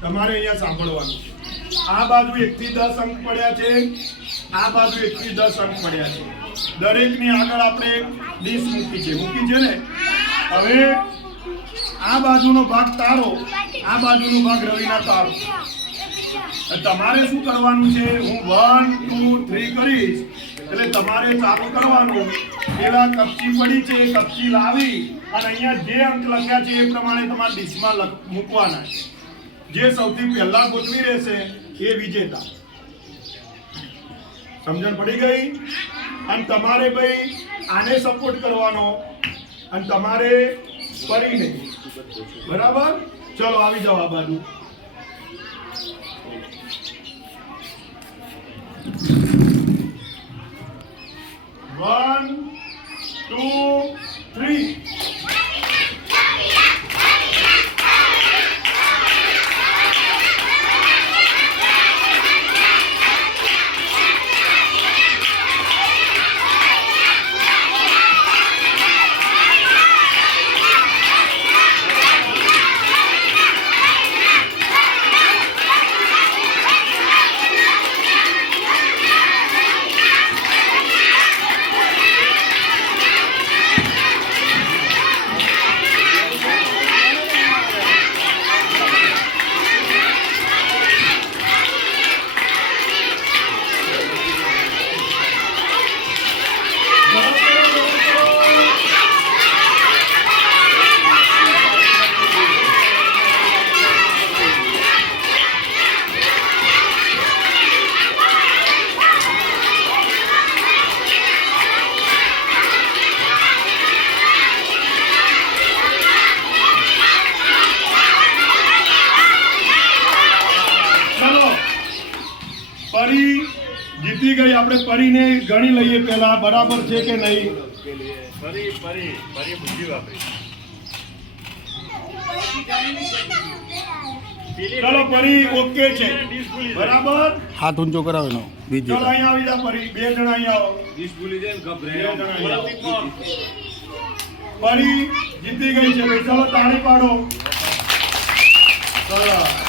તમારે અહીંયા સાંભળવાનું છે. આ બાજુ 1 થી 10 અંક પડ્યા છે, આ બાજુ 1 થી 10 અંક પડ્યા છે. દરેકની આગળ આપણે ડીશ મૂકી છે ને. હવે આ બાજુનો ભાગ તારો, આ બાજુનો ભાગ રવિના તારો. તમારે શું કરવાનું છે? હું 1 2 3 કરીશ એટલે તમારે ચાલુ કરવાનું. પેલા કપચી પડી છે, કપચી લાવી અને અહીંયા જે અંક લખ્યા છે એ પ્રમાણે તમારે ડીશમાં મૂકવાના છે. જે સૌથી પહેલા ગોઠવી રહેશે એ વિજેતા. સમજણ પડી ગઈ? અને તમારે ભાઈ આને સપોર્ટ કરવાનો અને તમારે કરીને. બરાબર? ચલો આવી જાઓ આ બાજુ. One, 2, 3. પરી જીતી ગઈ. આપણે પરીને ગણી લઈએ પહેલા, બરાબર છે કે નહીં? ચલો પરી ઓકે છે, બરાબર. હાથ ઊંચો કરાવે નો બીજી. ચલો અહીંયા આવી જા પરી. 2 જણા અહીંયા આવો. પરી જીતી ગઈ છે. ચલો તાળી પાડો. ચલો